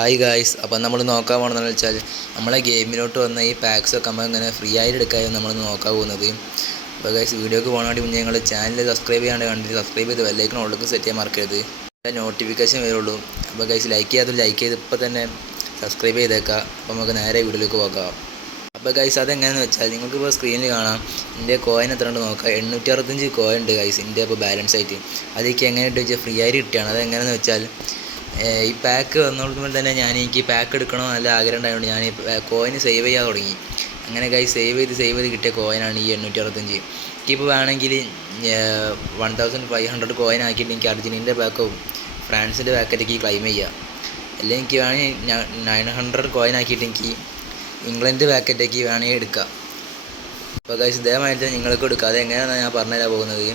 Hi guys, അപ്പം നമ്മൾ നോക്കാൻ പോകുന്നതെന്ന് വെച്ചാൽ നമ്മളെ ഗെയിമിലോട്ട് വന്ന ഈ പാക്സൊക്കെ നമ്മൾ ഇങ്ങനെ ഫ്രീ ആയിട്ട് എടുക്കാനും നമ്മൾ നോക്കാൻ പോകുന്നത്. അപ്പോൾ ഗായ്സ്, വീഡിയോക്ക് പോകാൻ വേണ്ടി മുന്നേ ഞങ്ങൾ ചാനൽ സബ്സ്ക്രൈബ് ചെയ്യാണ്ട് കണ്ടിട്ട് സബ്സ്ക്രൈബ് ചെയ്ത് ബെല്ലൈക്കൺ ഓൾക്ക് സെറ്റ് ചെയ്യാൻ മറക്കരുത്. നോട്ടിഫിക്കേഷൻ വരുള്ളൂ. അപ്പോൾ ഗായ്സ്, ലൈക്ക് ചെയ്ത് ഇപ്പോൾ തന്നെ സബ്സ്ക്രൈബ് ചെയ്തേക്കാം. അപ്പോൾ നമുക്ക് നേരെ വീഡിയോയിലേക്ക് പോകാം. അപ്പോൾ ഗൈസ്, അതെങ്ങനെയാണെന്ന് വെച്ചാൽ നിങ്ങൾക്കിപ്പോൾ സ്ക്രീനിൽ കാണാം. എൻ്റെ കോയിൻ എത്ര ഉണ്ട് നോക്കാം. 865 കോയിൻ ഉണ്ട് ഗൈസ് എൻ്റെ ഇപ്പോൾ ബാലൻസ് ആയിട്ട്. അതൊക്കെ എങ്ങനെയായിട്ട് വെച്ചാൽ ഫ്രീ ആയിട്ട് കിട്ടുകയാണ്. അതെങ്ങനെയാണെന്ന് വെച്ചാൽ ഈ പാക്ക് വന്നോടുമ്പോൾ തന്നെ എനിക്ക് പാക്ക് എടുക്കണോ നല്ല ആഗ്രഹം ഉണ്ടായതുകൊണ്ട് ഞാൻ ഈ കോയിൻ സേവ് ചെയ്യാൻ തുടങ്ങി. അങ്ങനെ ഗൈസ്, സേവ് ചെയ്ത് കിട്ടിയ കോയിനാണ് ഈ 865. എനിക്കിപ്പോൾ വേണമെങ്കിൽ 1500 കോയിൻ ആക്കിയിട്ട് എനിക്ക് അർജൻറ്റീനയുടെ പാക്കോ ഫ്രാൻസിൻ്റെ പാക്കറ്റേക്ക് ക്ലെയിം ചെയ്യാം. അല്ലെങ്കിൽ എനിക്ക് വേണമെങ്കിൽ 900 കോയിൻ ആക്കിയിട്ട് എനിക്ക് ഇംഗ്ലണ്ട് പാക്കറ്റേക്ക് വേണമെങ്കിൽ എടുക്കാം. അപ്പോൾ ഗൈസ്, ഇതേമാതിരി നിങ്ങൾക്ക് എടുക്കാം. അതെങ്ങനെയാണ് ഞാൻ പറഞ്ഞുതരാൻ പോകുന്നത്.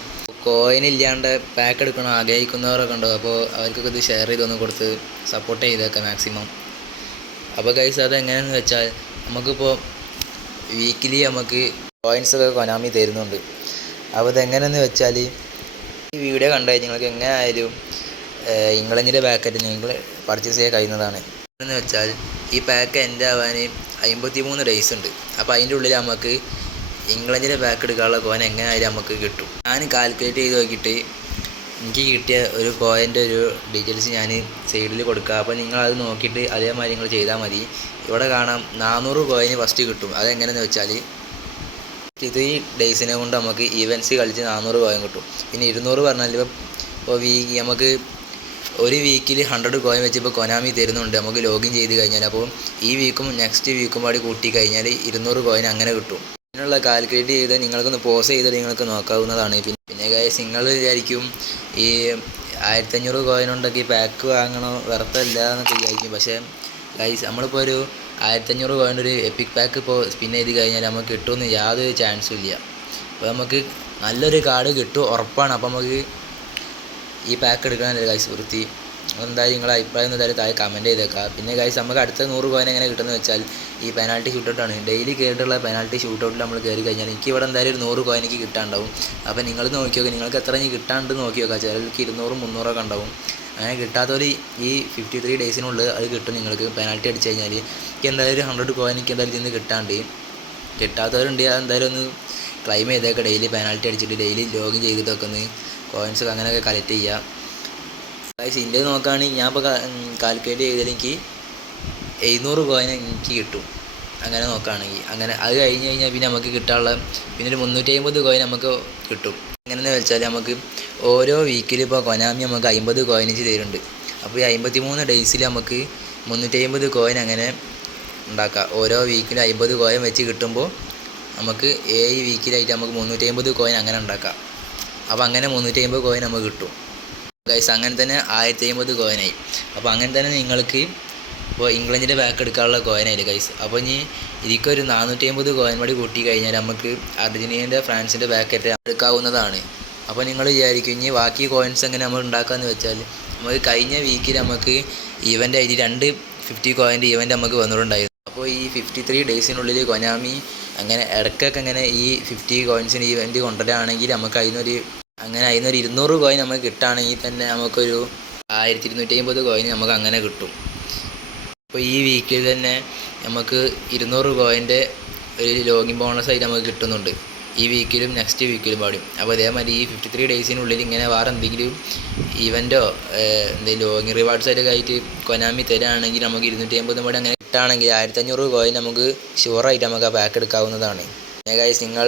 കോയിൻ ഇല്ലാണ്ട് പാക്ക് എടുക്കണം ആഗ്രഹിക്കുന്നവരൊക്കെ ഉണ്ടാവും. അപ്പോൾ അവർക്കൊക്കെ ഇത് ഷെയർ ചെയ്തൊന്ന് കൊടുത്ത് സപ്പോർട്ട് ചെയ്തേക്കാം മാക്സിമം. അപ്പോൾ ഗൈസ്, അതെങ്ങനെയാണെന്ന് വെച്ചാൽ നമുക്കിപ്പോൾ വീക്കിലി നമുക്ക് കോയിൻസൊക്കെ കൊനാമി തരുന്നുണ്ട്. അപ്പോൾ ഇതെങ്ങനെയെന്ന് വെച്ചാൽ ഈ വീഡിയോ കണ്ടാൽ നിങ്ങൾക്ക് എങ്ങനെ ആയാലും ഇംഗ്ലണ്ടിൻ്റെ പാക്കറ്റ് നിങ്ങൾ പർച്ചേസ് ചെയ്യാൻ കഴിയുന്നതാണ്. എന്ന് വെച്ചാൽ ഈ പാക്ക് എൻ്റെ ആവാൻ 53 ഡേയ്സ് ഉണ്ട്. അപ്പോൾ അതിൻ്റെ ഉള്ളിൽ നമുക്ക് ഇംഗ്ലണ്ടിൻ്റെ പാക്ക് എടുക്കാനുള്ള കോയിൻ എങ്ങനെ ആയാലും നമുക്ക് കിട്ടും. ഞാൻ കാൽക്കുലേറ്റ് ചെയ്ത് നോക്കിയിട്ട് എനിക്ക് കിട്ടിയ ഒരു കോയിൻ്റെ ഒരു ഡീറ്റെയിൽസ് ഞാൻ സൈഡിൽ കൊടുക്കുക. അപ്പോൾ നിങ്ങളത് നോക്കിയിട്ട് അതേമാതിരി നിങ്ങൾ ചെയ്താൽ മതി. ഇവിടെ കാണാം 400 കോയിന് ഫസ്റ്റ് കിട്ടും. അതെങ്ങനെയെന്ന് വെച്ചാൽ ഇത് ഈ ഡേയ്സിനെ കൊണ്ട് നമുക്ക് ഈവൻസ് കളിച്ച് 400 കോയിൻ കിട്ടും. പിന്നെ 200 പറഞ്ഞാൽ ഇപ്പോൾ നമുക്ക് ഒരു വീക്കിൽ 100 കോയിൻ വെച്ച് ഇപ്പോൾ കൊനാമി തരുന്നുണ്ട് നമുക്ക് ലോഗിൻ ചെയ്ത് കഴിഞ്ഞാൽ. അപ്പോൾ ഈ വീക്കും നെക്സ്റ്റ് വീക്കും പാടി കൂട്ടി കഴിഞ്ഞാൽ 200 കോയിൻ അങ്ങനെ കിട്ടും. ഇതിനുള്ള കാൽക്കുലേറ്റ് ചെയ്ത് നിങ്ങൾക്കൊന്ന് പോസ് ചെയ്ത് നിങ്ങൾക്ക് നോക്കാവുന്നതാണ്. പിന്നെ ഗൈസ്, നിങ്ങൾ വിചാരിക്കും ഈ 1500 കോയിൻ ഉണ്ടെങ്കിൽ പാക്ക് വാങ്ങണോ വെറുതല്ല എന്നൊക്കെ വിചാരിക്കും. പക്ഷേ ഗൈസ്, നമ്മളിപ്പോൾ ഒരു 1500 കോയിൻ്റെ ഒരു എപ്പിക് പാക്ക് ഇപ്പോൾ സ്പിൻ ചെയ്ത് കഴിഞ്ഞാൽ നമുക്ക് കിട്ടുമെന്ന് യാതൊരു ചാൻസും ഇല്ല. അപ്പോൾ നമുക്ക് നല്ലൊരു കാർഡ് കിട്ടും ഉറപ്പാണ്. അപ്പോൾ നമുക്ക് ഈ പാക്ക് എടുക്കണമല്ലോ ഗൈസ് വൃത്തി. എന്തായാലും നിങ്ങളുടെ അഭിപ്രായം എന്തായാലും താഴെ കമൻറ്റ് ചെയ്തേക്കാം. പിന്നെ ഗൈസ്, നമുക്ക് അടുത്ത 100 കോയിൻ എങ്ങനെ കിട്ടുന്നത് വെച്ചാൽ ഈ പെനാൽറ്റി ഷൂട്ടൗട്ടാണ്. ഡെയിലി കയറിയിട്ടുള്ള പെനാൽറ്റി ഷൂട്ടൗട്ടിൽ നമ്മൾ കയറി കഴിഞ്ഞാൽ എനിക്ക് ഇവിടെ എന്തായാലും ഒരു 100 കോയിൻ എനിക്ക് കിട്ടാണ്ടാവും. അപ്പോൾ നിങ്ങൾ നോക്കി നോക്കുക, നിങ്ങൾക്ക് എത്ര ഇനി കിട്ടാണ്ട് നോക്കി നോക്കുക. ചിലർക്ക് 200 300 ഉണ്ടാവും. അങ്ങനെ കിട്ടാത്തവർ ഈ 53 ഡേയ്സിനുള്ളിൽ അത് കിട്ടും. നിങ്ങൾക്ക് പെനാൽറ്റി അടിച്ച് കഴിഞ്ഞാൽ എനിക്ക് എന്തായാലും 100 കോയിൻ എനിക്ക് എന്തായാലും ഇതിന് കിട്ടാണ്ട്. കിട്ടാത്തവരുണ്ട്, അതെന്തായാലും ഒന്ന് ക്ലെയിം ചെയ്തേക്കുക. ഡെയിലി പെനാൽറ്റി അടിച്ചിട്ട് ഡെയിലി ലോഗിൻ ചെയ്തിട്ടൊക്കെ ഒന്ന് കോയിൻസൊക്കെ അങ്ങനെയൊക്കെ കളക്ട് ചെയ്യുക. ഗൈസ്, ഇന്ത്യ നോക്കുകയാണെങ്കിൽ ഞാൻ ഇപ്പോൾ കാൽക്കുലേറ്റ് ചെയ്താൽ എനിക്ക് 700 കോയിൻ എനിക്ക് കിട്ടും. അങ്ങനെ നോക്കുകയാണെങ്കിൽ അങ്ങനെ അത് കഴിഞ്ഞ് കഴിഞ്ഞാൽ പിന്നെ നമുക്ക് കിട്ടാനുള്ള പിന്നെ ഒരു 350 കോയിൻ നമുക്ക് കിട്ടും. എങ്ങനെയെന്ന് വെച്ചാൽ നമുക്ക് ഓരോ വീക്കിൽ ഇപ്പോൾ കൊനാമി നമുക്ക് 50 കോയിൻ വെച്ച് തരുന്നുണ്ട്. അപ്പോൾ ഈ 53 ഡേയ്സിൽ നമുക്ക് 350 കോയിൻ അങ്ങനെ ഉണ്ടാക്കാം. ഓരോ വീക്കിലും 50 കോയിൻ വെച്ച് കിട്ടുമ്പോൾ നമുക്ക് 7 വീക്കിലായിട്ട് നമുക്ക് 350 കോയിൻ അങ്ങനെ ഉണ്ടാക്കാം. അപ്പോൾ അങ്ങനെ 350 കോയിൻ നമുക്ക് കിട്ടും. ഗൈസ്, അങ്ങനെ തന്നെ 1050 കോയിനായി. അപ്പോൾ അങ്ങനെ തന്നെ നിങ്ങൾക്ക് ഇപ്പോൾ ഇംഗ്ലണ്ടിൻ്റെ ബാക്ക് എടുക്കാനുള്ള കോയിനായില്ലേ ഗൈസ്. അപ്പോൾ ഇനി ഇതിക്കൊരു 450 കോയിൻ കൂടി കൂട്ടി കഴിഞ്ഞാൽ നമുക്ക് അർജൻറ്റീനയുടെ ഫ്രാൻസിൻ്റെ ബാക്കറ്റ് എടുക്കാവുന്നതാണ്. അപ്പോൾ നിങ്ങൾ വിചാരിക്കും ഇനി ബാക്കി കോയിൻസ് എങ്ങനെ നമ്മൾ ഉണ്ടാക്കാമെന്ന് വെച്ചാൽ നമുക്ക് കഴിഞ്ഞ വീക്കിൽ നമുക്ക് ഈവൻ്റ് ആയിട്ട് 250 കോയിൻ്റെ ഈവൻ്റ് നമുക്ക് വന്നിട്ടുണ്ടായിരുന്നു. അപ്പോൾ ഈ 53 ഡേയ്സിനുള്ളിൽ കൊനാമി അങ്ങനെ ഇടയ്ക്കൊക്കെ അങ്ങനെ ഈ 50 കോയിൻസിന് ഈവൻ്റ് കൊണ്ടുവരികയാണെങ്കിൽ നമുക്ക് അതിനൊരു 200 കോയിൻ നമുക്ക് കിട്ടുകയാണെങ്കിൽ തന്നെ നമുക്കൊരു 1250 കോയിൻ നമുക്ക് അങ്ങനെ കിട്ടും. അപ്പോൾ ഈ വീക്കിൽ തന്നെ നമുക്ക് 200 കോയിൻ്റെ ഒരു ലോഗിൻ ബോണസ് ആയിട്ട് നമുക്ക് കിട്ടുന്നുണ്ട്. ഈ വീക്കിലും നെക്സ്റ്റ് വീക്കിലും പാടും. അപ്പോൾ അതേമാതിരി ഈ 53 ഡേയ്സിനുള്ളിൽ ഇങ്ങനെ വേറെ എന്തെങ്കിലും ഈവൻറ്റോ എന്തെങ്കിലും ലോഗിൻ റിവാർഡ്സ് ആയിട്ട് കൊനാമി തരാണെങ്കിൽ നമുക്ക് 250 കൂടെ അങ്ങനെ കിട്ടുകയാണെങ്കിൽ 1500 കോയിൻ നമുക്ക് ഷുവറായിട്ട് നമുക്ക് ആ പാക്ക് എടുക്കാവുന്നതാണ്. പിന്നെ ഗൈസ്, നിങ്ങൾ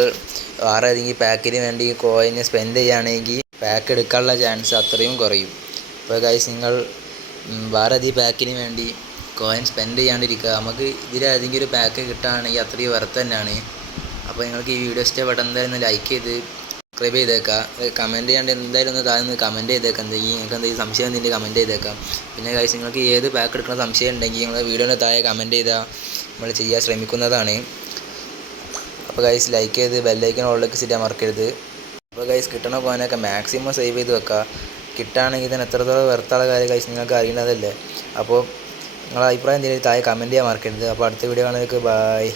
വേറെ ഏതെങ്കിലും പാക്കിന് വേണ്ടി കോയിന് സ്പെൻഡ് ചെയ്യുകയാണെങ്കിൽ പാക്ക് എടുക്കാനുള്ള ചാൻസ് അത്രയും കുറയും. അപ്പോൾ ഗൈസ്, നിങ്ങൾ വേറെ ഏതെങ്കിലും പാക്കിന് വേണ്ടി കോയിൻ സ്പെൻഡ് ചെയ്യാണ്ടിരിക്കുക. നമുക്ക് ഇതിലേതെങ്കിലും ഒരു പാക്ക് കിട്ടുകയാണെങ്കിൽ അത്രയും വെറുതെ തന്നെയാണ്. അപ്പോൾ നിങ്ങൾക്ക് ഈ വീഡിയോ ഇഷ്ടപ്പെട്ട എന്തായാലും ഒന്ന് ലൈക്ക് ചെയ്ത് സബ്സ്ക്രൈബ് ചെയ്തേക്കാം. കമൻറ്റ് ചെയ്യാണ്ട് എന്തായാലും ഒന്ന് താഴെ കമൻറ്റ് ചെയ്തേക്കാം. നിങ്ങൾക്ക് എന്തെങ്കിലും സംശയം ഉണ്ടെങ്കിൽ കമൻറ്റ് ചെയ്തേക്കാം. പിന്നെ ഗൈസ്, നിങ്ങൾക്ക് ഏത് പാക്ക് എടുക്കുന്ന സംശയം ഉണ്ടെങ്കിൽ നിങ്ങൾ വീഡിയോയുടെ താഴെ കമൻറ്റ് ചെയ്താൽ നമ്മൾ ചെയ്യാൻ ശ്രമിക്കുന്നതാണ്. അപ്പോൾ ഗൈസ്, ലൈക്ക് ചെയ്ത് ബെല്ലൈക്കൺ ഓളിലേക്ക് സെറ്റ് ചെയ്യാൻ മറക്കരുത്. അപ്പോൾ ഗൈസ്, കിട്ടണ കോയിനൊക്കെ മാക്സിമം സേവ് ചെയ്ത് വെക്കുക. കിട്ടുകയാണെങ്കിൽ തന്നെ എത്രത്തോളം വെറുത്തുള്ള കാര്യം ഗൈസ് നിങ്ങൾക്ക് അറിയുന്നതല്ലേ. അപ്പോൾ നിങ്ങളുടെ അഭിപ്രായം എന്തെങ്കിലും താഴെ കമൻറ്റ് ചെയ്യാൻ മറക്കരുത്. അപ്പോൾ അടുത്ത വീഡിയോ കാണുന്നവർക്ക് ബൈ.